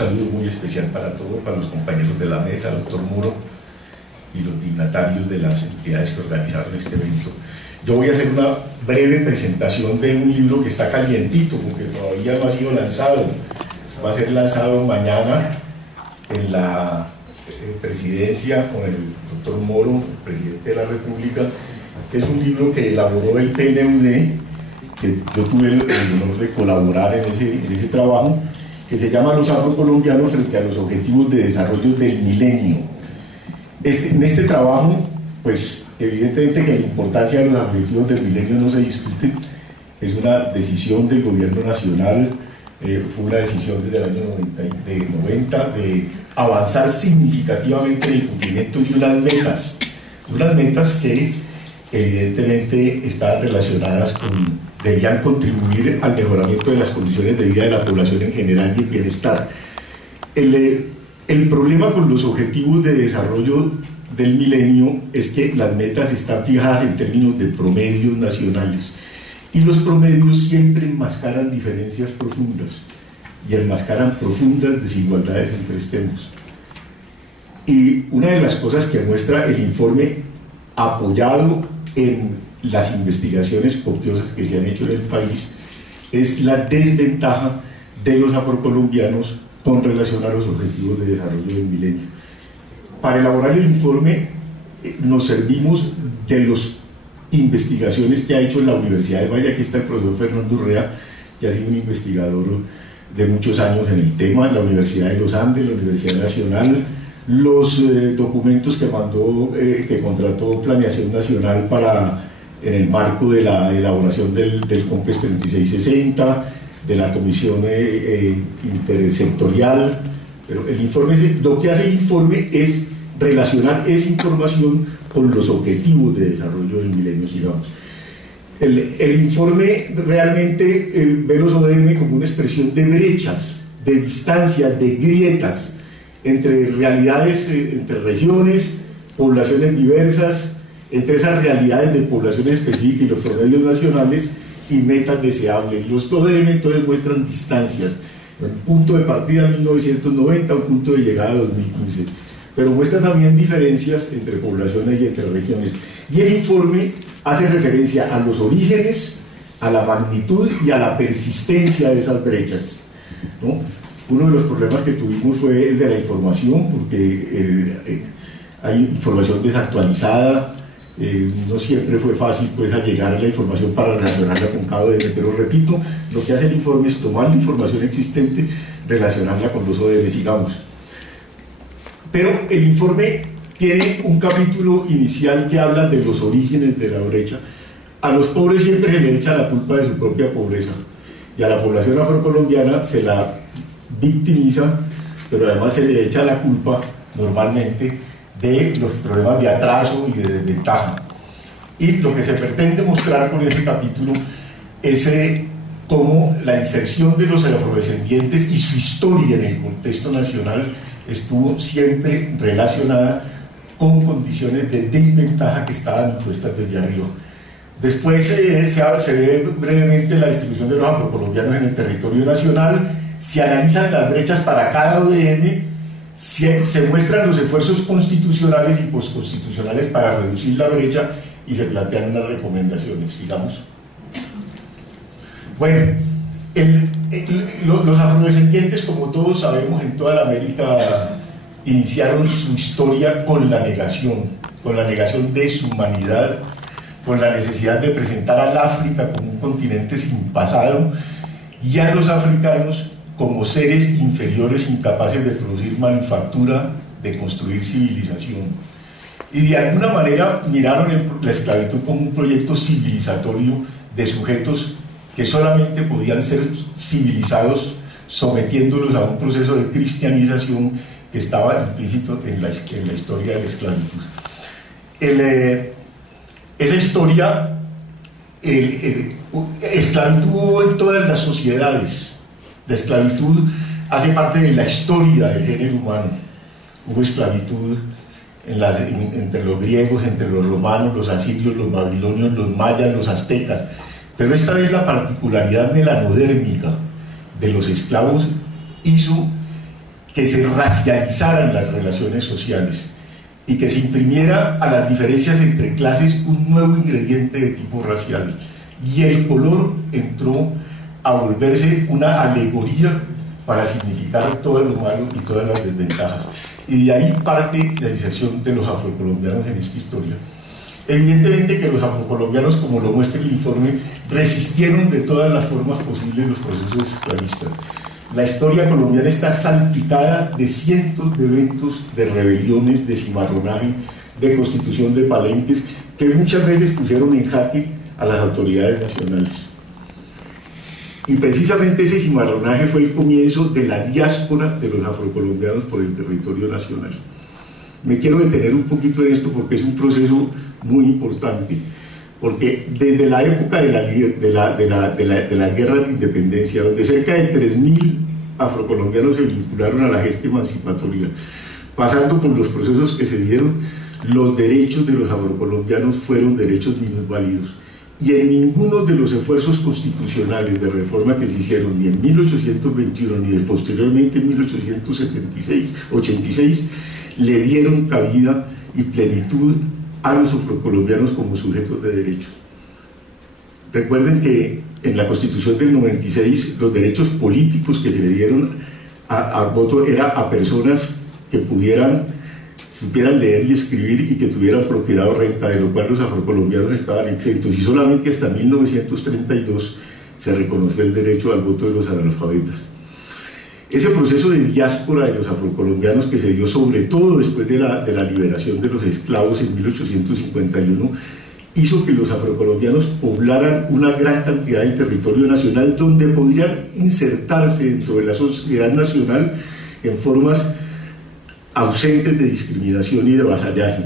saludo muy especial para todos, para los compañeros de la mesa, al doctor Muro y los dignatarios de las entidades que organizaron este evento. Yo voy a hacer una breve presentación de un libro que está calientito, porque todavía no ha sido lanzado. Va a ser lanzado mañana en la presidencia con el doctor Moro, el presidente de la República, que es un libro que elaboró el PNUD, que yo tuve el honor de colaborar en ese trabajo, que se llama Los afrocolombianos frente a los objetivos de desarrollo del milenio. En este trabajo, pues evidentemente que la importancia de los objetivos del milenio no se discute, es una decisión del gobierno nacional, fue una decisión desde el año 90 de avanzar significativamente en el cumplimiento de unas metas que evidentemente están relacionadas debían contribuir al mejoramiento de las condiciones de vida de la población en general y el bienestar. El problema con los objetivos de desarrollo del milenio es que las metas están fijadas en términos de promedios nacionales y los promedios siempre enmascaran diferencias profundas y enmascaran profundas desigualdades entre extremos. Y una de las cosas que muestra el informe, apoyado en las investigaciones copiosas que se han hecho en el país, es la desventaja de los afrocolombianos con relación a los objetivos de desarrollo del milenio. Para elaborar el informe nos servimos de las investigaciones que ha hecho en la Universidad de Valle. Aquí está el profesor Fernando Urrea, que ha sido un investigador de muchos años en el tema, en la Universidad de los Andes, la Universidad Nacional, los documentos que contrató Planeación Nacional en el marco de la elaboración del COMPES 3660, de la Comisión Intersectorial. Pero el informe, lo que hace el informe es relacionar esa información con los objetivos de desarrollo del milenio, digamos. El informe realmente ve los ODM como una expresión de brechas, de distancias, de grietas entre realidades, entre regiones, poblaciones diversas, entre esas realidades de poblaciones específicas y los promedios nacionales y metas deseables. Los ODM entonces muestran distancias, un punto de partida en 1990, un punto de llegada en 2015, pero muestra también diferencias entre poblaciones y entre regiones. Y el informe hace referencia a los orígenes, a la magnitud y a la persistencia de esas brechas, ¿no? Uno de los problemas que tuvimos fue el de la información, porque hay información desactualizada, no siempre fue fácil pues llegar a la información para relacionarla con cada ODM, pero repito, lo que hace el informe es tomar la información existente, relacionarla con los ODM, sigamos. Pero el informe tiene un capítulo inicial que habla de los orígenes de la brecha. A los pobres siempre se le echa la culpa de su propia pobreza, y a la población afrocolombiana se la victimiza, pero además se le echa la culpa normalmente de los problemas de atraso y de desventaja. Y lo que se pretende mostrar con este capítulo es cómo la inserción de los afrodescendientes y su historia en el contexto nacional estuvo siempre relacionada con condiciones de desventaja que estaban impuestas desde arriba. Después se ve brevemente la distribución de los afrocolombianos en el territorio nacional, se analizan las brechas para cada ODM, se muestran los esfuerzos constitucionales y postconstitucionales para reducir la brecha y se plantean unas recomendaciones, digamos. Bueno, los afrodescendientes, como todos sabemos, en toda la América iniciaron su historia con la negación de su humanidad, con la necesidad de presentar al África como un continente sin pasado y a los africanos como seres inferiores incapaces de producir manufactura, de construir civilización. Y de alguna manera miraron la esclavitud como un proyecto civilizatorio de sujetos que solamente podían ser civilizados sometiéndolos a un proceso de cristianización que estaba implícito en la historia de la esclavitud. Esa historia, esclavitud en todas las sociedades. La esclavitud hace parte de la historia del género humano. Hubo esclavitud entre los griegos, entre los romanos, los asirios, los babilonios, los mayas, los aztecas, pero esta vez la particularidad melanodérmica de los esclavos hizo que se racializaran las relaciones sociales y que se imprimiera a las diferencias entre clases un nuevo ingrediente de tipo racial. Y el color entró a volverse una alegoría para significar todo lo malo y todas las desventajas. Y de ahí parte la inserción de los afrocolombianos en esta historia. Evidentemente que los afrocolombianos, como lo muestra el informe, resistieron de todas las formas posibles los procesos esclavistas. La historia colombiana está salpicada de cientos de eventos, de rebeliones, de cimarronaje, de constitución de palenques, que muchas veces pusieron en jaque a las autoridades nacionales. Y precisamente ese cimarronaje fue el comienzo de la diáspora de los afrocolombianos por el territorio nacional. Me quiero detener un poquito en esto porque es un proceso muy importante, porque desde la época de la guerra de independencia, donde cerca de 3.000 afrocolombianos se vincularon a la gesta emancipatoria, pasando por los procesos que se dieron, los derechos de los afrocolombianos fueron derechos minusválidos. Y en ninguno de los esfuerzos constitucionales de reforma que se hicieron, ni en 1821 ni posteriormente en 1886, le dieron cabida y plenitud a los afrocolombianos como sujetos de derechos. Recuerden que en la Constitución del 96 los derechos políticos que se le dieron a voto era a personas que supieran leer y escribir y que tuvieran propiedad o renta, de lo cual los afrocolombianos estaban exentos, y solamente hasta 1932 se reconoció el derecho al voto de los analfabetas. Ese proceso de diáspora de los afrocolombianos que se dio sobre todo después de la liberación de los esclavos en 1851 hizo que los afrocolombianos poblaran una gran cantidad de territorio nacional donde podrían insertarse dentro de la sociedad nacional en formas ausentes de discriminación y de vasallaje.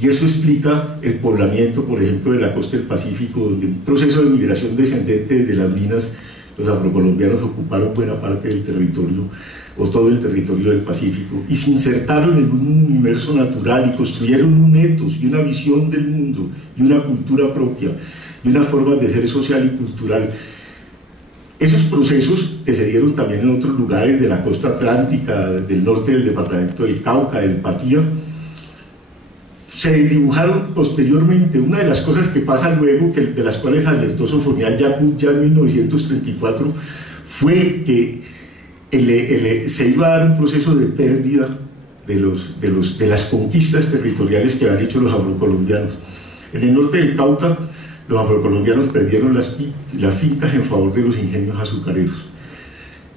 Y eso explica el poblamiento, por ejemplo, de la costa del Pacífico, donde en un proceso de migración descendente desde las minas, los afrocolombianos ocuparon buena parte del territorio, o todo el territorio del Pacífico, y se insertaron en un universo natural y construyeron un etos y una visión del mundo, y una cultura propia, y unas formas de ser social y cultural. Esos procesos que se dieron también en otros lugares de la costa atlántica, del norte del departamento del Cauca, del Patía, se dibujaron posteriormente. Una de las cosas que pasa luego, de las cuales alertó Sofonial Yaqub ya en 1934, fue que se iba a dar un proceso de pérdida de las conquistas territoriales que habían hecho los afrocolombianos. En el norte del Cauca, los afrocolombianos perdieron las fincas en favor de los ingenios azucareros.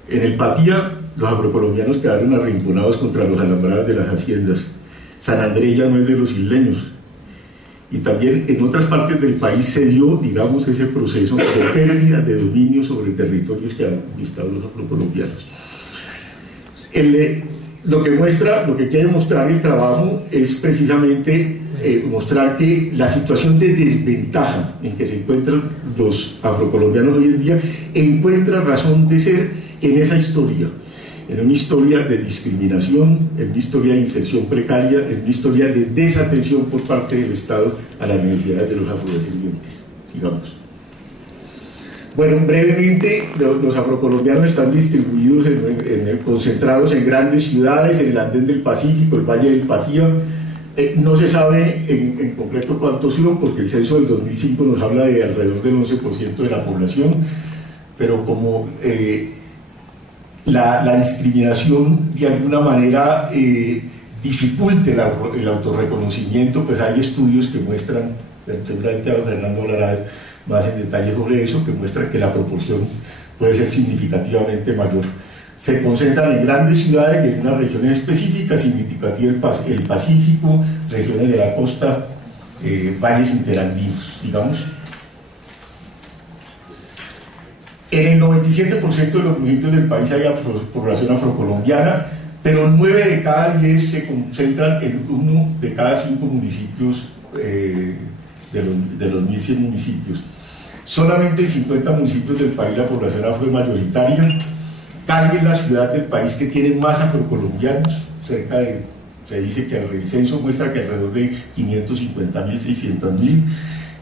En el Patía, los afrocolombianos quedaron arrinconados contra los alambrados de las haciendas. San Andrés ya no es de los isleños. Y también en otras partes del país se dio, digamos, ese proceso de pérdida de dominio sobre territorios que han conquistado los afrocolombianos. Lo que quiere mostrar el trabajo es precisamente mostrar que la situación de desventaja en que se encuentran los afrocolombianos hoy en día encuentra razón de ser en esa historia, en una historia de discriminación, en una historia de inserción precaria, en una historia de desatención por parte del Estado a las necesidades de los afrodescendientes. Sigamos. Bueno, brevemente, los afrocolombianos están distribuidos, concentrados en grandes ciudades, en el andén del Pacífico, el Valle del Patía. No se sabe en concreto cuántos son, porque el censo del 2005 nos habla de alrededor del 11% de la población, pero como la discriminación de alguna manera dificulte el autorreconocimiento, pues hay estudios que muestran, seguramente Fernando hablará más en detalle sobre eso, que muestran que la proporción puede ser significativamente mayor. Se concentran en grandes ciudades y en unas regiones específicas, significativa el Pacífico, regiones de la costa, valles interandinos, digamos. En el 97% de los municipios del país hay población afrocolombiana, pero 9 de cada 10 se concentran en 1 de cada 5 municipios de los 1.100 municipios. Solamente en 50 municipios del país la población afro es mayoritaria. Cali es la ciudad del país que tiene más afrocolombianos, se dice que el censo muestra que alrededor de 550.000, 600.000,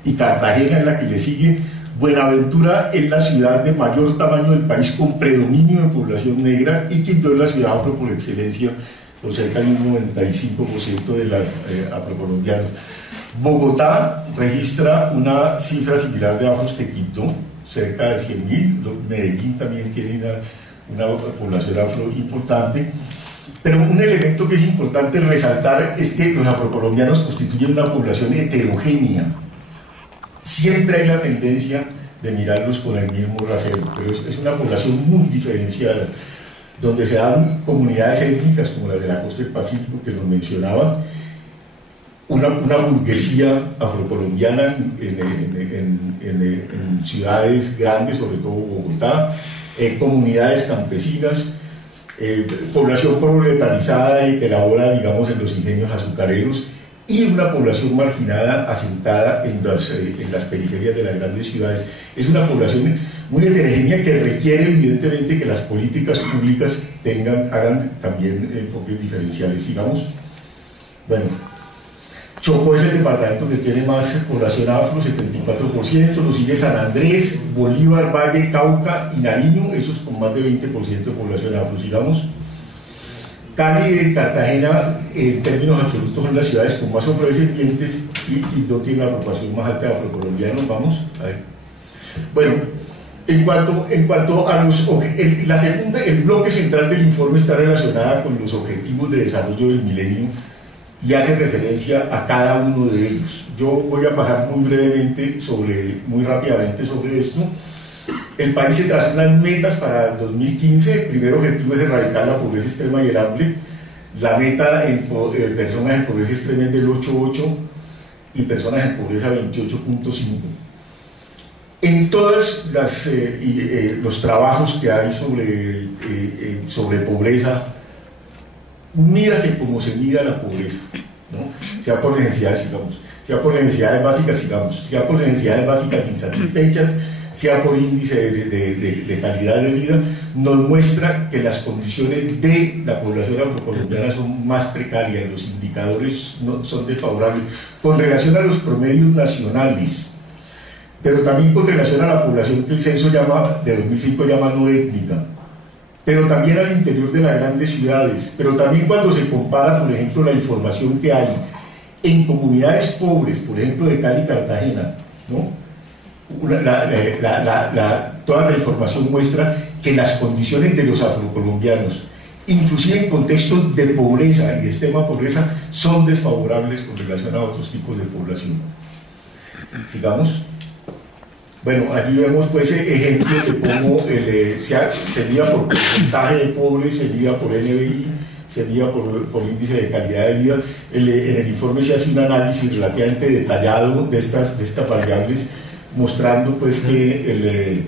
y Cartagena es la que le sigue Buenaventura es la ciudad de mayor tamaño del país con predominio de población negra, y Quibdó es la ciudad afro por excelencia, con cerca de un 95% de los afrocolombianos. Bogotá registra una cifra similar de afros que Quibdó, cerca de 100.000. Medellín también tiene una población afro importante. Pero un elemento que es importante resaltar es que los afrocolombianos constituyen una población heterogénea. Siempre hay la tendencia de mirarlos con el mismo rasero, pero es una población muy diferenciada, donde se dan comunidades étnicas como las de la costa del Pacífico, que nos mencionaban, una burguesía afrocolombiana en ciudades grandes, sobre todo Bogotá, comunidades campesinas, población proletarizada y que labora, digamos, en los ingenios azucareros, y una población marginada asentada en las periferias de las grandes ciudades. Es una población muy heterogénea que requiere evidentemente que las políticas públicas hagan también enfoques diferenciales. Sigamos. Bueno, Chocó es el departamento que tiene más población afro, 74%, lo sigue San Andrés, Bolívar, Valle, Cauca y Nariño, esos con más de 20% de población afro. Sigamos. Cali y Cartagena, en términos absolutos, son las ciudades con más afrodescendientes, y Quibdó tiene la proporción más alta de afrocolombianos. Vamos a ver. Bueno, en cuanto a el bloque central del informe está relacionada con los objetivos de desarrollo del milenio y hace referencia a cada uno de ellos. Yo voy a pasar muy rápidamente sobre esto. El país se trazó unas metas para el 2015. El primer objetivo es erradicar la pobreza extrema y el hambre. La meta en personas en pobreza extrema es del 8,8 y personas en pobreza 28,5. En todos los trabajos que hay sobre pobreza, mírase cómo se mida la pobreza, ¿no? Sea por necesidades, sigamos, sea por necesidades básicas, sigamos, sea por necesidades básicas insatisfechas, sea por índice de calidad de vida, nos muestra que las condiciones de la población afrocolombiana son más precarias, los indicadores no son desfavorables con relación a los promedios nacionales, pero también con relación a la población que el censo de 2005 llama no étnica, pero también al interior de las grandes ciudades, pero también cuando se compara, por ejemplo, la información que hay en comunidades pobres, por ejemplo, de Cali y Cartagena, ¿no? Toda la información muestra que las condiciones de los afrocolombianos, inclusive en contextos de pobreza y de extrema pobreza, son desfavorables con relación a otros tipos de población. Sigamos. Bueno, allí vemos pues ejemplos de cómo se mide por porcentaje de pobres, se mide por NBI, se mide por índice de calidad de vida. En el informe se hace un análisis relativamente detallado de estas variables, mostrando pues que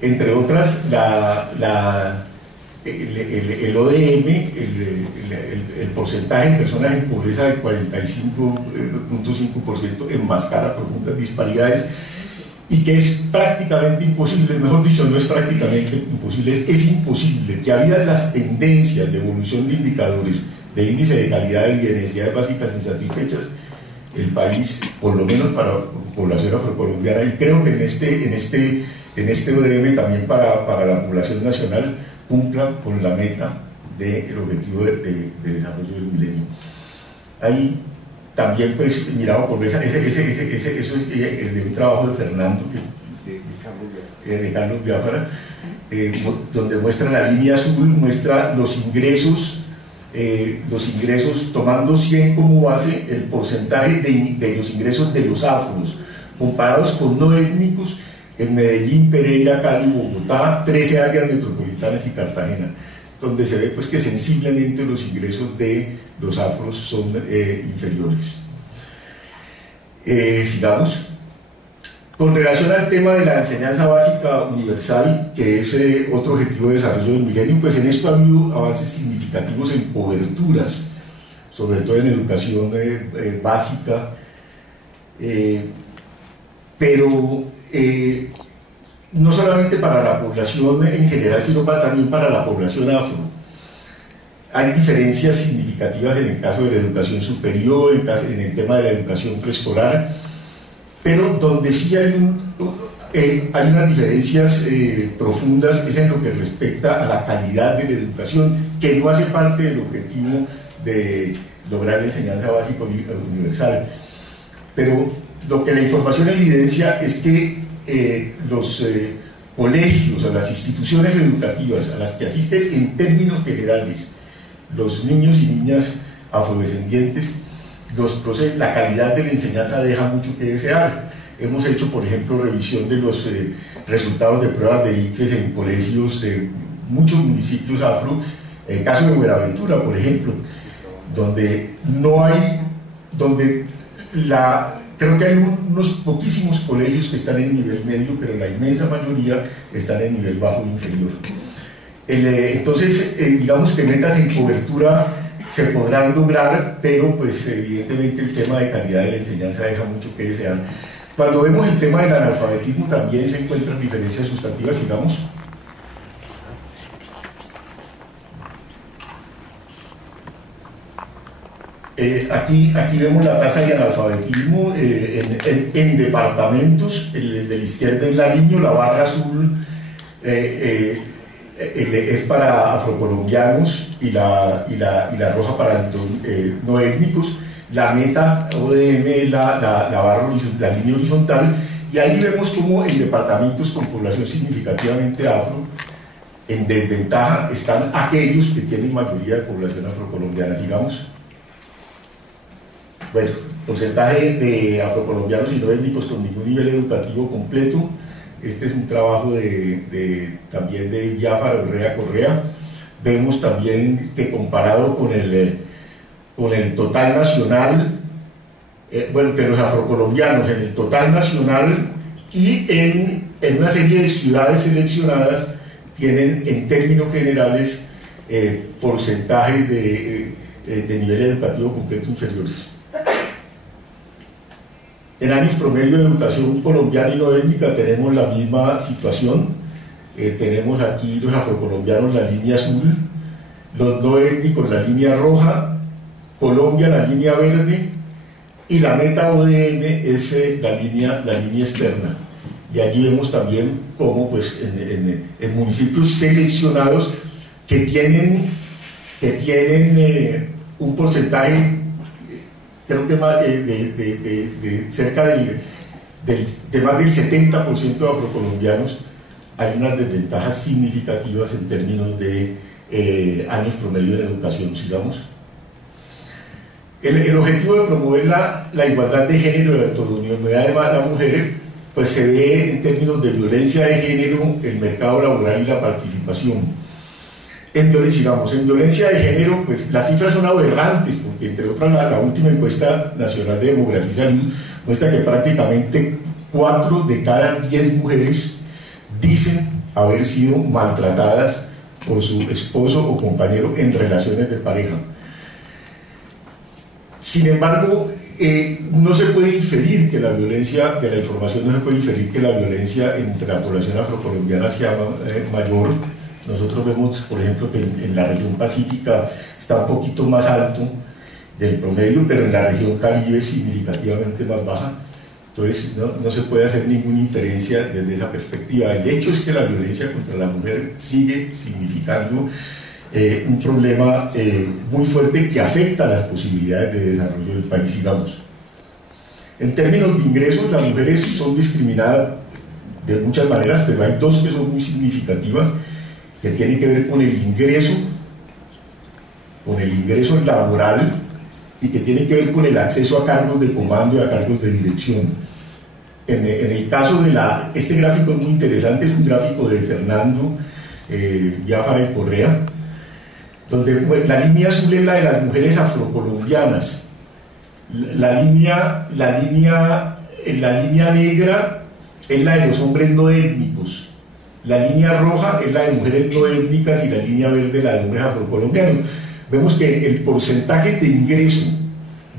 entre otras el ODM, el porcentaje de personas en pobreza de 45,5% enmascara profundas disparidades, y que es prácticamente imposible, mejor dicho, no es prácticamente imposible, es imposible que, habidas las tendencias de evolución de indicadores de índice de calidad de vida y necesidades básicas insatisfechas, el país, por lo menos para población afrocolombiana, y creo que en este ODM también para la población nacional, cumpla con la meta del objetivo de desarrollo del milenio. Ahí también, pues, mirado por eso es de un trabajo de Fernando, de Carlos Biafara, donde muestra la línea azul, muestra los ingresos, tomando 100 como base, el porcentaje de los ingresos de los afros, comparados con no étnicos, en Medellín, Pereira, Cali, Bogotá, 13 áreas metropolitanas y Cartagena, donde se ve pues que sensiblemente los ingresos de los afros son inferiores. Sigamos. Con relación al tema de la enseñanza básica universal, que es otro objetivo de desarrollo del milenio, pues en esto ha habido avances significativos en coberturas, sobre todo en educación básica, pero no solamente para la población en general, sino también para la población afro. Hay diferencias significativas en el caso de la educación superior, en el tema de la educación preescolar, pero donde sí hay unas diferencias profundas, es en lo que respecta a la calidad de la educación, que no hace parte del objetivo de lograr la enseñanza básica universal. Pero lo que la información evidencia es que los colegios o las instituciones educativas a las que asisten en términos generales los niños y niñas afrodescendientes, la calidad de la enseñanza deja mucho que desear. Hemos hecho, por ejemplo, revisión de los resultados de pruebas de ICFES en colegios de muchos municipios afro, el caso de Buenaventura, por ejemplo, donde no hay, creo que hay unos poquísimos colegios que están en nivel medio, pero la inmensa mayoría están en nivel bajo e inferior. Entonces, digamos que metas en cobertura se podrán lograr, pero pues evidentemente el tema de calidad de la enseñanza deja mucho que desear. Cuando vemos el tema del analfabetismo también se encuentran diferencias sustantivas, sigamos. Aquí vemos la tasa de analfabetismo en departamentos. El de la izquierda es Nariño, la barra azul es para afrocolombianos y la roja para no étnicos. La meta ODM es la línea horizontal, y ahí vemos como en departamentos con población significativamente afro, en desventaja están aquellos que tienen mayoría de población afrocolombiana, digamos. Bueno, porcentaje de afrocolombianos y no étnicos con ningún nivel educativo completo. Este es un trabajo también de Biafara Correa. Vemos también que comparado con el total nacional, bueno, que los afrocolombianos en el total nacional y en una serie de ciudades seleccionadas tienen en términos generales porcentajes de nivel educativo completo inferiores. En años promedio de educación colombiana y no étnica tenemos la misma situación. Tenemos aquí los afrocolombianos la línea azul, los no étnicos la línea roja, Colombia la línea verde, y la meta ODM es la línea externa. Y allí vemos también cómo pues, en municipios seleccionados que tienen un porcentaje, creo que más, cerca de más del 70% de afrocolombianos, hay unas desventajas significativas en términos de años promedio de educación, sigamos. El objetivo de promover la igualdad de género y la autonomía de las mujeres pues se ve en términos de violencia de género, el mercado laboral y la participación. En violencia de género, pues las cifras son aberrantes, porque entre otras la última encuesta nacional de demografía y salud muestra que prácticamente 4 de cada 10 mujeres dicen haber sido maltratadas por su esposo o compañero en relaciones de pareja. Sin embargo, no se puede inferir que la violencia, de la información no se puede inferir que la violencia entre la población afrocolombiana sea mayor. Nosotros vemos, por ejemplo, que en la región pacífica está un poquito más alto del promedio, pero en la región Caribe es significativamente más baja. Entonces no se puede hacer ninguna inferencia desde esa perspectiva. El hecho es que la violencia contra la mujer sigue significando un problema muy fuerte que afecta las posibilidades de desarrollo del país, digamos. En términos de ingresos, las mujeres son discriminadas de muchas maneras, pero hay dos que son muy significativas, que tienen que ver con el ingreso laboral, y que tienen que ver con el acceso a cargos de comando y a cargos de dirección. En el caso de este gráfico es muy interesante, es un gráfico de Fernando Biafara Correa, donde pues, la línea azul es la de las mujeres afrocolombianas, la línea negra es la de los hombres no étnicos, la línea roja es la de mujeres no étnicas y la línea verde la de hombres afrocolombianos. Vemos que el porcentaje de ingreso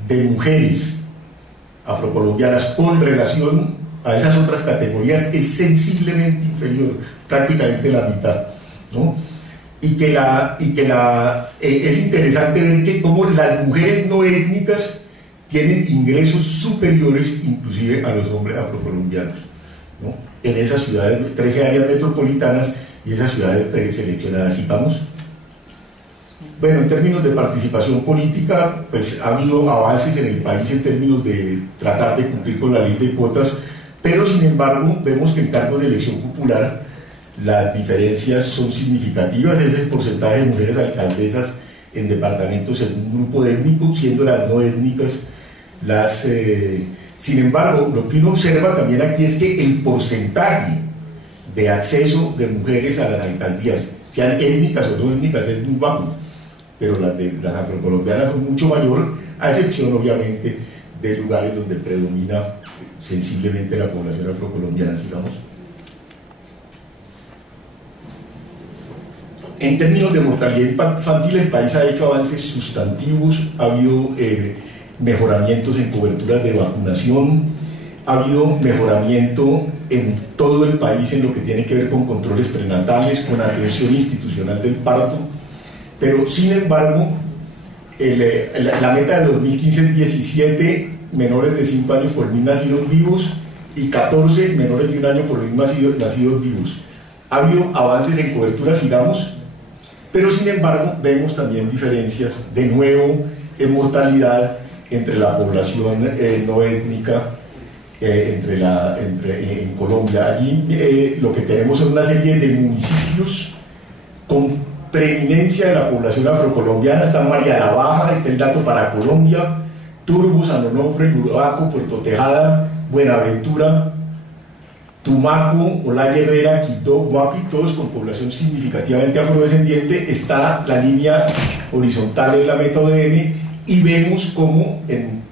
de mujeres afrocolombianas con relación a esas otras categorías es sensiblemente inferior, prácticamente la mitad, ¿no? Y que es interesante ver que como las mujeres no étnicas tienen ingresos superiores inclusive a los hombres afrocolombianos. ¿no? En esas ciudades, 13 áreas metropolitanas y esas ciudades seleccionadas. ¿Sí vamos? Bueno, en términos de participación política, pues ha habido avances en el país en términos de tratar de cumplir con la ley de cuotas, pero sin embargo vemos que en cargos de elección popular las diferencias son significativas. Es el porcentaje de mujeres alcaldesas en departamentos según grupo étnico, siendo las no étnicas las... sin embargo, lo que uno observa también aquí es que el porcentaje de acceso de mujeres a las alcaldías, sean étnicas o no étnicas, es muy bajo, pero las afrocolombianas son mucho mayor, a excepción obviamente de lugares donde predomina sensiblemente la población afrocolombiana, digamos. En términos de mortalidad infantil, el país ha hecho avances sustantivos, ha habido mejoramientos en coberturas de vacunación, ha habido mejoramiento en todo el país en lo que tiene que ver con controles prenatales, con atención institucional del parto, pero sin embargo, la meta de 2015 es 17 menores de 5 años por 1.000 nacidos vivos y 14 menores de 1 año por 1.000 nacidos vivos. Ha habido avances en coberturas, digamos, pero sin embargo vemos también diferencias de nuevo en mortalidad entre la población no étnica en Colombia. Allí lo que tenemos es una serie de municipios con preeminencia de la población afrocolombiana. Está María la Baja, está el dato para Colombia, Turbo, San Onofre, Urbaco, Puerto Tejada, Buenaventura, Tumaco, Olaya Herrera, Quito, Guapi, todos con población significativamente afrodescendiente. Está la línea horizontal en la meta ODM y vemos como en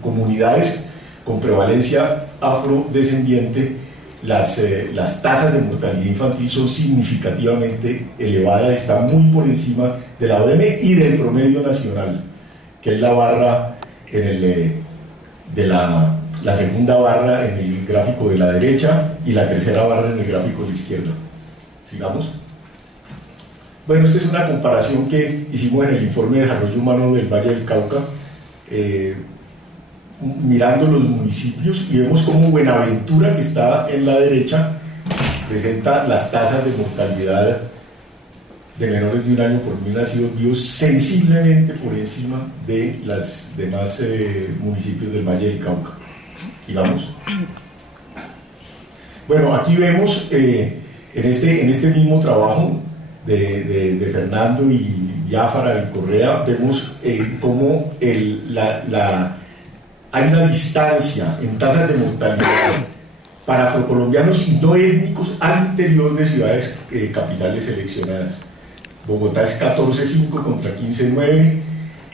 comunidades con prevalencia afrodescendiente las tasas de mortalidad infantil son significativamente elevadas, están muy por encima de la ODM y del promedio nacional, que es la barra la segunda barra en el gráfico de la derecha y la tercera barra en el gráfico de la izquierda. Sigamos. Bueno, esta es una comparación que hicimos en el informe de desarrollo humano del Valle del Cauca, mirando los municipios, y vemos como Buenaventura, que está en la derecha, presenta las tasas de mortalidad de menores de 1 año por 1.000 nacidos vivos sensiblemente por encima de los demás municipios del Valle del Cauca. Sigamos. Bueno, aquí vemos en este mismo trabajo de Fernando y Biafara y Correa, vemos cómo hay una distancia en tasas de mortalidad para afrocolombianos y no étnicos al interior de ciudades capitales seleccionadas. Bogotá es 14.5 contra 15.9.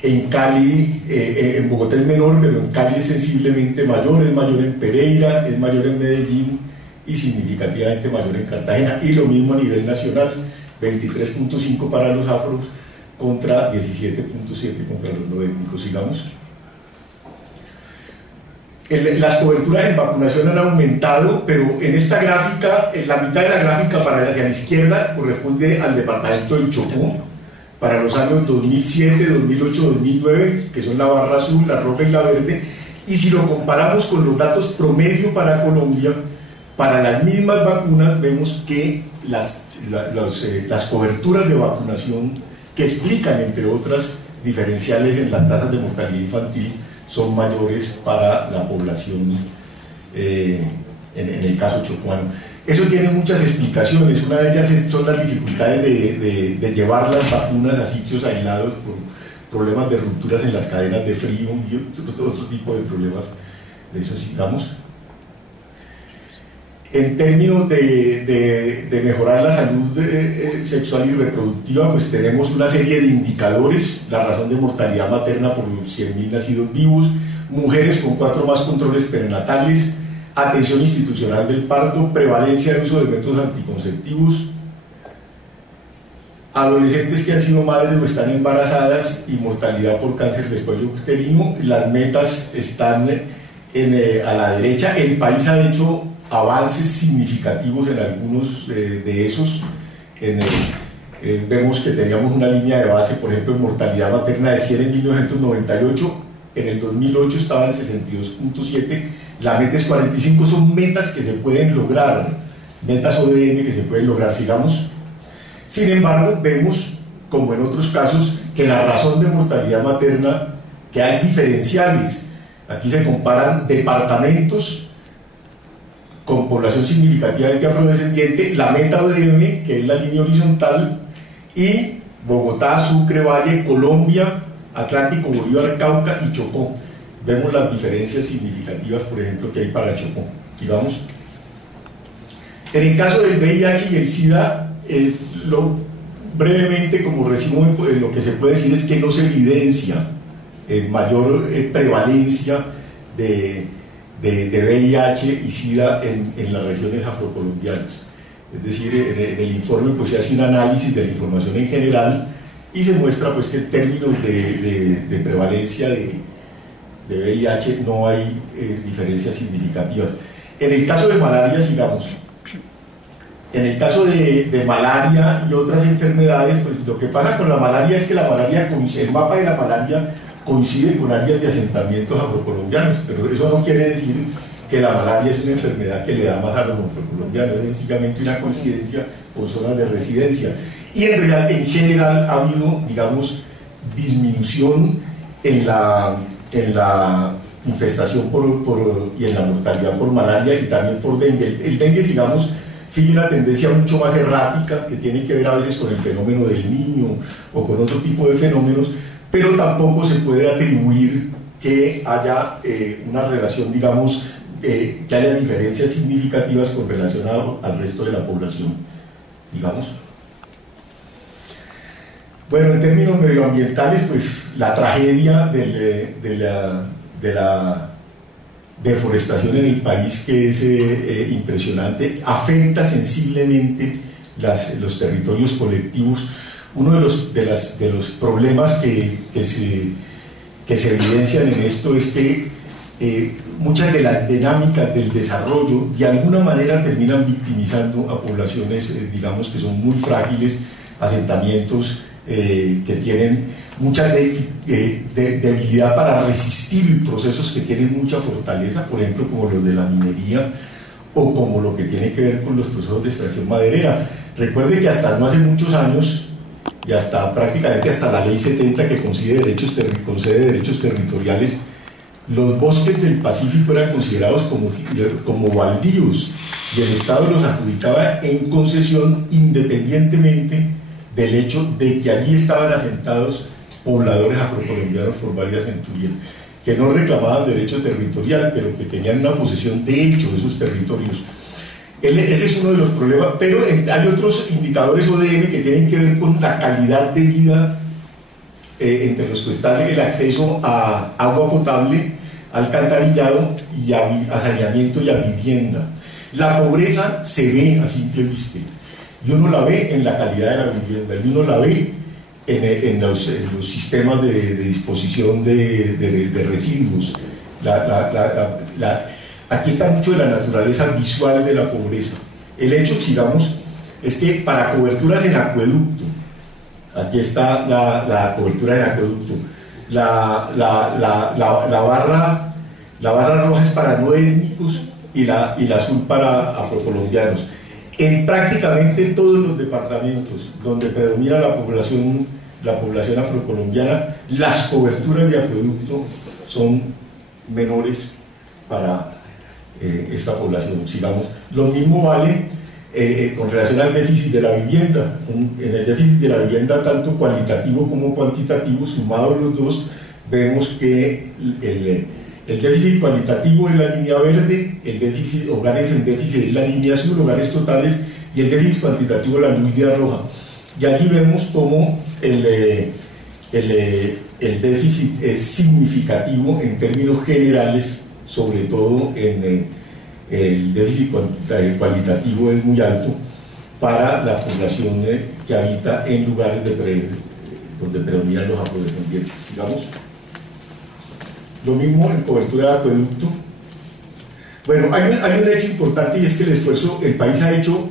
En Cali, en Bogotá es menor, pero en Cali es sensiblemente mayor, es mayor en Pereira, es mayor en Medellín y significativamente mayor en Cartagena. Y lo mismo a nivel nacional, 23.5 para los afros contra 17.7 contra los no étnicos. Sigamos. Las coberturas en vacunación han aumentado, pero en esta gráfica, en la mitad de la gráfica para hacia la izquierda corresponde al departamento del Chocó para los años 2007, 2008, 2009, que son la barra azul, la roja y la verde, y si lo comparamos con los datos promedio para Colombia, para las mismas vacunas vemos que las coberturas de vacunación que explican, entre otras, diferenciales en las tasas de mortalidad infantil son mayores para la población en el caso chocuano. Eso tiene muchas explicaciones. Una de ellas son las dificultades de llevar las vacunas a sitios aislados por problemas de rupturas en las cadenas de frío y otro tipo de problemas de eso. Sigamos. En términos de mejorar la salud sexual y reproductiva, pues tenemos una serie de indicadores: la razón de mortalidad materna por 100.000 nacidos vivos, mujeres con 4 más controles prenatales, atención institucional del parto, prevalencia de uso de métodos anticonceptivos, adolescentes que han sido madres o están embarazadas y mortalidad por cáncer de cuello uterino. Las metas están a la derecha. El país ha hecho avances significativos en algunos de esos. Vemos que teníamos una línea de base, por ejemplo, en mortalidad materna de 100 en 1998, en el 2008 estaba en 62.7, la meta es 45, son metas que se pueden lograr, metas ODM que se pueden lograr, sigamos. Sin embargo, vemos, como en otros casos, que la razón de mortalidad materna, que hay diferenciales. Aquí se comparan departamentos con población significativamente afrodescendiente, la meta ODM, que es la línea horizontal, y Bogotá, Sucre, Valle, Colombia, Atlántico, Bolívar, Cauca y Chocó. Vemos las diferencias significativas, por ejemplo, que hay para Chocó. Aquí vamos. En el caso del VIH y el SIDA, brevemente, como resumen, lo que se puede decir es que no se evidencia mayor prevalencia de VIH y SIDA en las regiones afrocolombianas. Es decir, en el informe pues, se hace un análisis de la información en general y se muestra pues, que en términos de prevalencia de VIH no hay diferencias significativas. En el caso de malaria, sigamos. En el caso de malaria y otras enfermedades, pues lo que pasa con la malaria es que la malaria, el mapa de la malaria coincide con áreas de asentamientos afrocolombianos, pero eso no quiere decir que la malaria es una enfermedad que le da más a los afrocolombianos, es sencillamente una coincidencia con zonas de residencia. Y en general ha habido, digamos, disminución en la infestación y en la mortalidad por malaria y también por dengue. El dengue, digamos, sigue una tendencia mucho más errática, que tiene que ver a veces con el fenómeno del niño o con otro tipo de fenómenos, pero tampoco se puede atribuir que haya una relación, digamos, que haya diferencias significativas con relación al resto de la población, digamos. Bueno, en términos medioambientales, pues la tragedia de la deforestación en el país, que es impresionante, afecta sensiblemente los territorios colectivos. Uno de los problemas que se evidencian en esto es que muchas de las dinámicas del desarrollo de alguna manera terminan victimizando a poblaciones, digamos, que son muy frágiles, asentamientos que tienen mucha debilidad para resistir procesos que tienen mucha fortaleza, por ejemplo, como los de la minería o como lo que tiene que ver con los procesos de extracción maderera. Recuerde que hasta no hace muchos años, y prácticamente hasta la ley 70 que concede derechos territoriales, los bosques del Pacífico eran considerados como baldíos y el Estado los adjudicaba en concesión independientemente del hecho de que allí estaban asentados pobladores afrocolombianos por varias centurias, que no reclamaban derecho territorial, pero que tenían una posesión de hecho de esos territorios. Ese es uno de los problemas, pero hay otros indicadores ODM que tienen que ver con la calidad de vida, entre los que está el acceso a agua potable, alcantarillado y a saneamiento y a vivienda. La pobreza se ve a simple vista, y uno la ve en la calidad de la vivienda, y uno la ve en los sistemas de disposición de residuos. Aquí está mucho de la naturaleza visual de la pobreza. El hecho, digamos, es que para coberturas en acueducto, aquí está la cobertura en acueducto, la barra roja es para no étnicos y la azul para afrocolombianos. En prácticamente todos los departamentos donde predomina la población afrocolombiana, las coberturas de acueducto son menores para esta población, sigamos. Lo mismo vale con relación al déficit de la vivienda. En el déficit de la vivienda, tanto cualitativo como cuantitativo, sumados los dos, vemos que el déficit cualitativo es la línea verde, el déficit hogares en déficit es la línea azul, hogares totales, y el déficit cuantitativo la línea roja. Y aquí vemos cómo el déficit es significativo en términos generales, sobre todo en el déficit cualitativo es muy alto para la población que habita en lugares donde predominan los afrodescendientes. Sigamos. Lo mismo en cobertura de acueducto. Bueno, hay un hecho importante, y es que el país ha hecho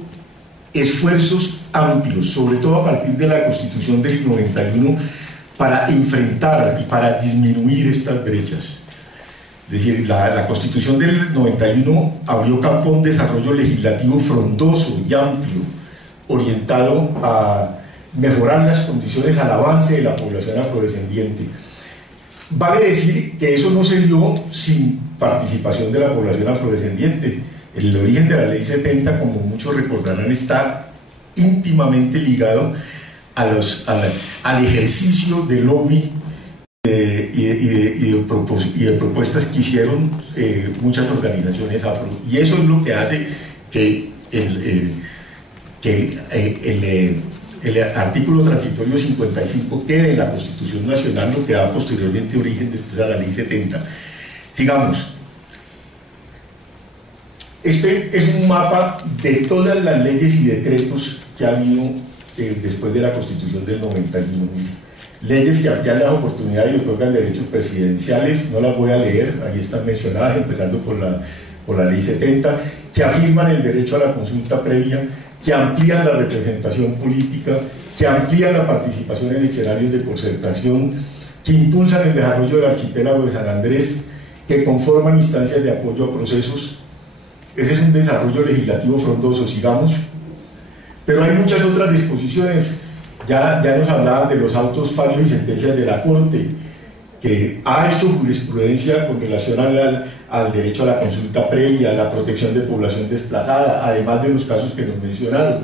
esfuerzos amplios, sobre todo a partir de la Constitución del 91, para enfrentar y para disminuir estas brechas. Es decir, la Constitución del 91 abrió campo a un desarrollo legislativo frondoso y amplio, orientado a mejorar las condiciones al avance de la población afrodescendiente. Vale decir que eso no se dio sin participación de la población afrodescendiente. El origen de la Ley 70, como muchos recordarán, está íntimamente ligado al ejercicio de lobby y de propuestas que hicieron muchas organizaciones afro. Y eso es lo que hace que el artículo transitorio 55 quede en la Constitución Nacional, lo que da posteriormente origen después a la Ley 70. Sigamos. Este es un mapa de todas las leyes y decretos que ha habido después de la Constitución del 91. Leyes que amplían las oportunidades y otorgan derechos presidenciales, no las voy a leer, ahí están mencionadas, empezando por la Ley 70, que afirman el derecho a la consulta previa, que amplían la representación política, que amplían la participación en escenarios de concertación, que impulsan el desarrollo del archipiélago de San Andrés, que conforman instancias de apoyo a procesos. Ese es un desarrollo legislativo frondoso, sigamos. Pero hay muchas otras disposiciones. Ya nos hablaban de los autos, fallos y sentencias de la Corte, que ha hecho jurisprudencia con relación al derecho a la consulta previa, a la protección de población desplazada, además de los casos que nos mencionaron.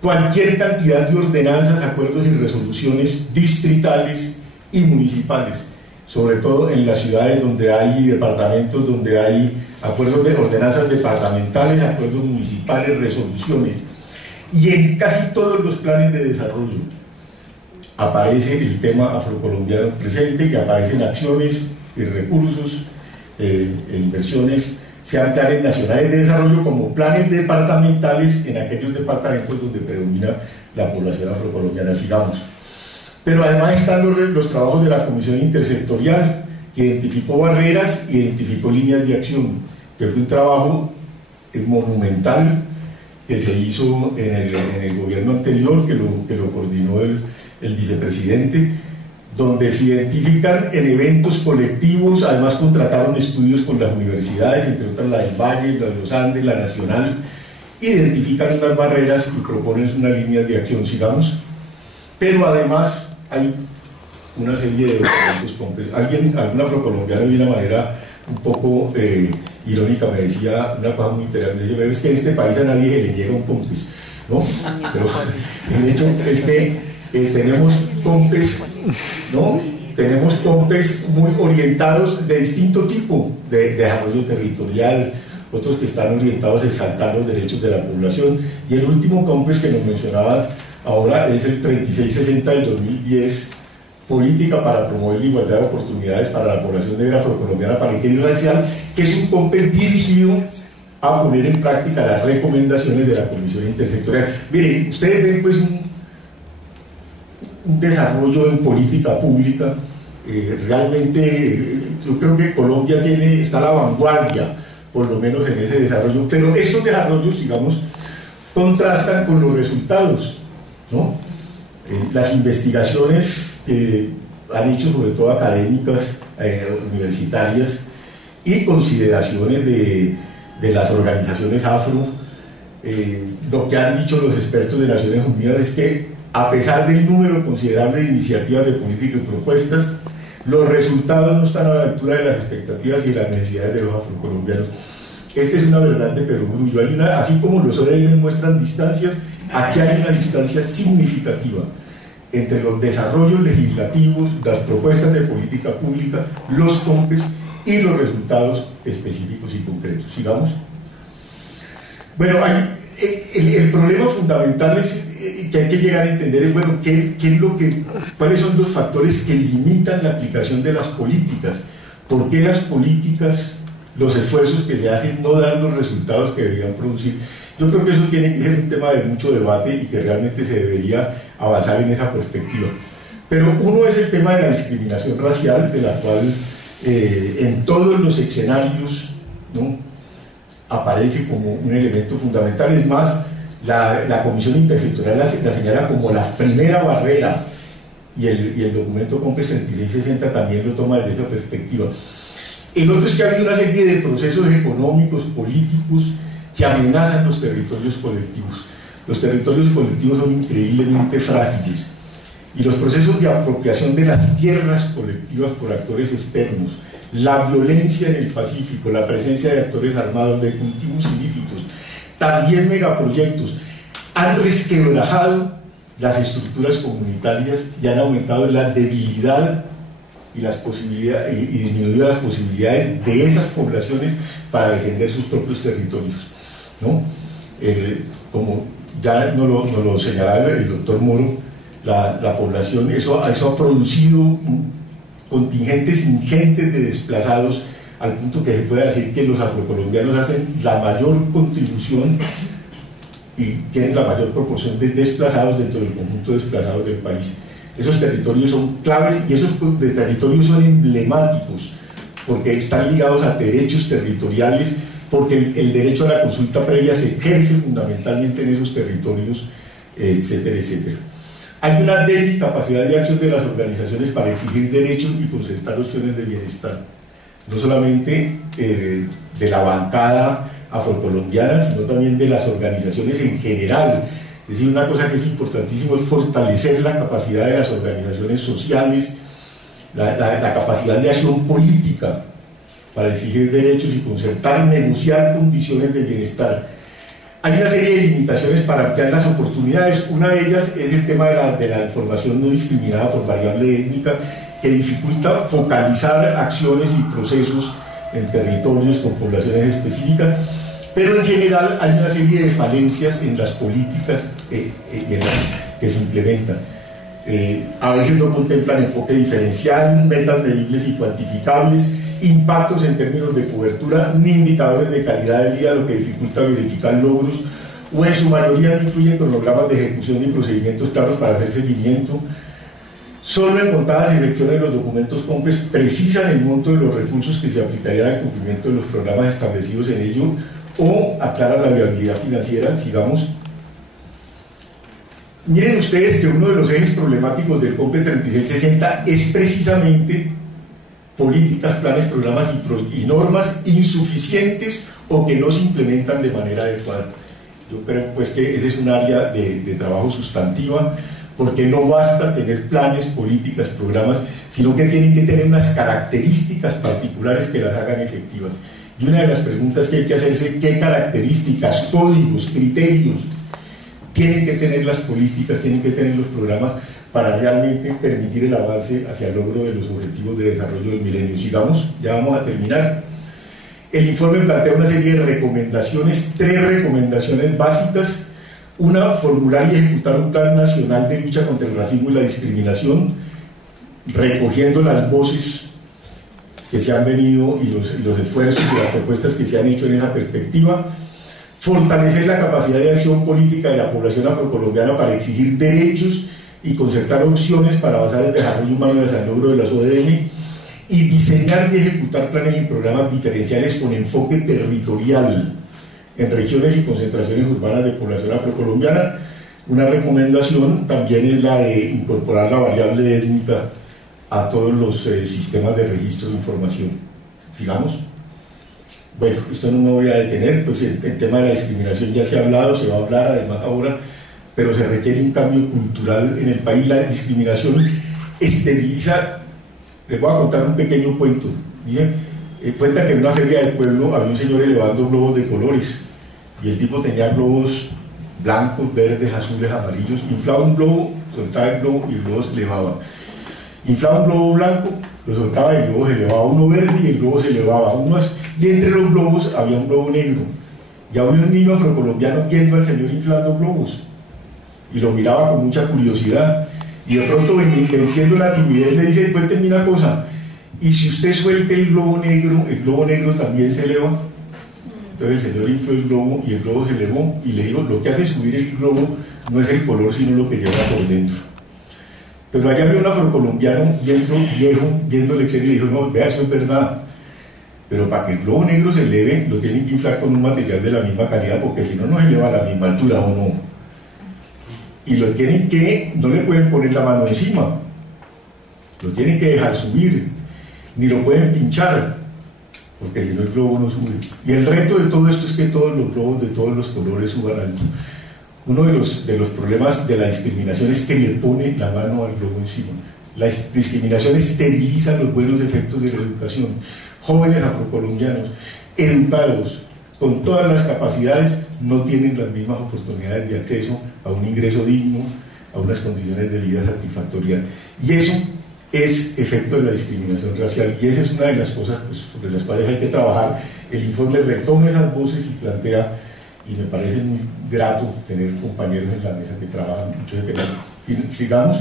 Cualquier cantidad de ordenanzas, acuerdos y resoluciones distritales y municipales, sobre todo en las ciudades donde hay departamentos, donde hay acuerdos de ordenanzas departamentales, acuerdos municipales, resoluciones. Y en casi todos los planes de desarrollo aparece el tema afrocolombiano presente, que aparecen acciones y recursos e inversiones, sean planes nacionales de desarrollo como planes departamentales en aquellos departamentos donde predomina la población afrocolombiana. Sigamos. Pero además están los trabajos de la Comisión Intersectorial, que identificó barreras y identificó líneas de acción, que fue un trabajo monumental que se hizo en el gobierno anterior, que lo coordinó el vicepresidente, donde se identifican en eventos colectivos, además contrataron estudios con las universidades, entre otras la del Valle, la de los Andes, la Nacional, identifican unas barreras y proponen una línea de acción, sigamos. Pero además hay una serie de documentos concretos. Algún afrocolombiano de una manera un poco irónica me decía una cosa muy interesante, me decía, es que en este país a nadie se le niega un COMPES, ¿no? Pero el hecho es que tenemos COMPES, ¿no? Tenemos COMPES muy orientados de distinto tipo de desarrollo territorial, otros que están orientados a exaltar los derechos de la población, y el último COMPES que nos mencionaba ahora es el 3660 del 2010, Política para promover la igualdad de oportunidades para la población negra afrocolombiana parental y racial, que es un COMPES dirigido a poner en práctica las recomendaciones de la Comisión Intersectorial. Miren, ustedes ven pues un desarrollo en política pública, realmente yo creo que Colombia está a la vanguardia, por lo menos en ese desarrollo, pero estos desarrollos, digamos, contrastan con los resultados, ¿no? Las investigaciones que han hecho, sobre todo académicas, universitarias, y consideraciones de las organizaciones afro, lo que han dicho los expertos de Naciones Unidas es que, a pesar del número considerable de iniciativas de política y propuestas, los resultados no están a la altura de las expectativas y de las necesidades de los afrocolombianos. Esta es una verdad de perogrullo. Así como los ODM muestran distancias, aquí hay una distancia significativa entre los desarrollos legislativos, las propuestas de política pública, los COMPES y los resultados específicos y concretos. Sigamos. Bueno, el problema fundamental es que hay que llegar a entender, bueno, cuáles son los factores que limitan la aplicación de las políticas, por qué las políticas, los esfuerzos que se hacen no dan los resultados que deberían producir. Yo creo que eso tiene que ser un tema de mucho debate y que realmente se debería avanzar en esa perspectiva. Pero uno es el tema de la discriminación racial, de la cual en todos los escenarios, ¿no?, aparece como un elemento fundamental. Es más, la Comisión Intersectorial la señala como la primera barrera, y el documento COMPES 3660 también lo toma desde esa perspectiva. El otro es que ha habido una serie de procesos económicos, políticos, que amenazan los territorios colectivos. Los territorios colectivos son increíblemente frágiles y los procesos de apropiación de las tierras colectivas por actores externos, la violencia en el Pacífico, la presencia de actores armados, de cultivos ilícitos, también megaproyectos, han resquebrajado las estructuras comunitarias y han aumentado la debilidad y disminuido las posibilidades de esas poblaciones para defender sus propios territorios, ¿no? Como ya nos lo señalaba el doctor Moro, la población, eso ha producido contingentes ingentes de desplazados, al punto que se puede decir que los afrocolombianos hacen la mayor contribución y tienen la mayor proporción de desplazados dentro del conjunto de desplazados del país. Esos territorios son claves y esos territorios son emblemáticos porque están ligados a derechos territoriales, porque el derecho a la consulta previa se ejerce fundamentalmente en esos territorios, etcétera, etcétera. Hay una débil capacidad de acción de las organizaciones para exigir derechos y concertar opciones de bienestar, no solamente de la bancada afrocolombiana, sino también de las organizaciones en general. Es decir, una cosa que es importantísimo es fortalecer la capacidad de las organizaciones sociales, la capacidad de acción política para exigir derechos y concertar, negociar condiciones de bienestar. Hay una serie de limitaciones para ampliar las oportunidades. Una de ellas es el tema de la información no discriminada por variable étnica, que dificulta focalizar acciones y procesos en territorios con poblaciones específicas, pero en general hay una serie de falencias en las políticas que se implementan. A veces no contemplan enfoque diferencial, metas medibles y cuantificables, impactos en términos de cobertura, ni indicadores de calidad de vida, lo que dificulta verificar logros, o en su mayoría no incluyen cronogramas de ejecución y procedimientos claros para hacer seguimiento. Solo en contadas excepciones los documentos COMPES precisan el monto de los recursos que se aplicarían al cumplimiento de los programas establecidos en ello o aclaran la viabilidad financiera. Sigamos. Miren ustedes que uno de los ejes problemáticos del COMPES 3660 es precisamente políticas, planes, programas y normas insuficientes o que no se implementan de manera adecuada. Yo creo pues que ese es un área de trabajo sustantiva, porque no basta tener planes, políticas, programas, sino que tienen que tener unas características particulares que las hagan efectivas. Y una de las preguntas que hay que hacerse: ¿qué características, códigos, criterios tienen que tener las políticas, tienen que tener los programas para realmente permitir el avance hacia el logro de los objetivos de desarrollo del milenio? Sigamos, ya vamos a terminar. El informe plantea una serie de recomendaciones, 3 recomendaciones básicas. Una, formular y ejecutar un plan nacional de lucha contra el racismo y la discriminación, recogiendo las voces que se han venido y los esfuerzos y las propuestas que se han hecho en esa perspectiva. Fortalecer la capacidad de acción política de la población afrocolombiana para exigir derechos y concertar opciones para avanzar en el desarrollo humano y hacia el logro de las ODM, y diseñar y ejecutar planes y programas diferenciales con enfoque territorial en regiones y concentraciones urbanas de población afrocolombiana. Una recomendación también es la de incorporar la variable étnica a todos los sistemas de registro de información. Sigamos. Bueno, esto no me voy a detener, pues el tema de la discriminación ya se ha hablado, se va a hablar además ahora, pero se requiere un cambio cultural en el país. La discriminación esteriliza. Les voy a contar un pequeño cuento. Cuenta que en una feria del pueblo había un señor elevando globos de colores, y el tipo tenía globos blancos, verdes, azules, amarillos. Inflaba un globo, soltaba el globo y el globo se elevaba. Inflaba un globo blanco, lo soltaba y el globo se elevaba. Uno verde y el globo se elevaba. Y entre los globos había un globo negro. Y había un niño afrocolombiano viendo al señor inflando globos y lo miraba con mucha curiosidad, y de pronto, venciendo la timidez, le dice: cuénteme una cosa, y si usted suelta el globo negro también se eleva. Entonces el señor infló el globo y el globo se elevó, y le dijo: lo que hace subir el globo no es el color, sino lo que lleva por dentro. Pero allá había un afrocolombiano viendo el Excel, y le dijo: no, vea, eso es verdad, pero para que el globo negro se eleve lo tienen que inflar con un material de la misma calidad, porque si no, no se eleva a la misma altura, o no. Y lo tienen que, no le pueden poner la mano encima, lo tienen que dejar subir, ni lo pueden pinchar, porque si no el globo no sube. Y el reto de todo esto es que todos los globos de todos los colores suban alto. Uno de los problemas de la discriminación es que le pone la mano al globo encima. La discriminación esteriliza los buenos efectos de la educación. Jóvenes afrocolombianos, educados, con todas las capacidades, no tienen las mismas oportunidades de acceso a un ingreso digno, a unas condiciones de vida satisfactorias. Y eso es efecto de la discriminación racial, y esa es una de las cosas pues, sobre las cuales hay que trabajar. El informe retoma esas voces y plantea, y me parece muy grato tener compañeros en la mesa que trabajan mucho de temas. Sigamos.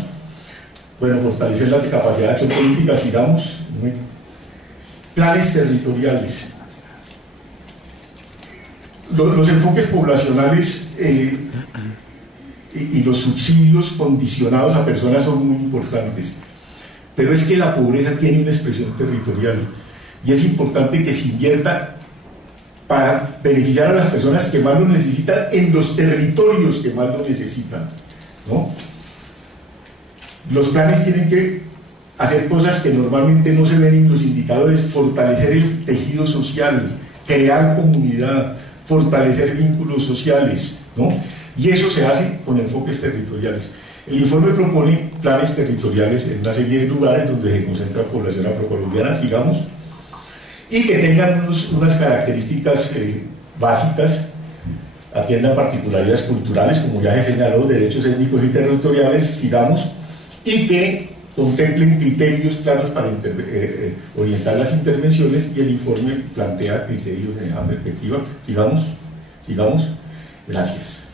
Bueno, fortalecer la capacidad de acción política, sigamos. Planes territoriales. Los enfoques poblacionales y los subsidios condicionados a personas son muy importantes, pero es que la pobreza tiene una expresión territorial y es importante que se invierta para beneficiar a las personas que más lo necesitan en los territorios que más lo necesitan, ¿no? Los planes tienen que hacer cosas que normalmente no se ven en los indicadores: fortalecer el tejido social, crear comunidad, fortalecer vínculos sociales, ¿no? Y eso se hace con enfoques territoriales. El informe propone planes territoriales en una serie de lugares donde se concentra población afrocolombiana, sigamos, y que tengan unas características básicas, atiendan particularidades culturales, como ya se señaló, derechos étnicos y territoriales, sigamos, y que contemplen criterios claros para orientar las intervenciones, y el informe plantea criterios en esa perspectiva. Sigamos, gracias.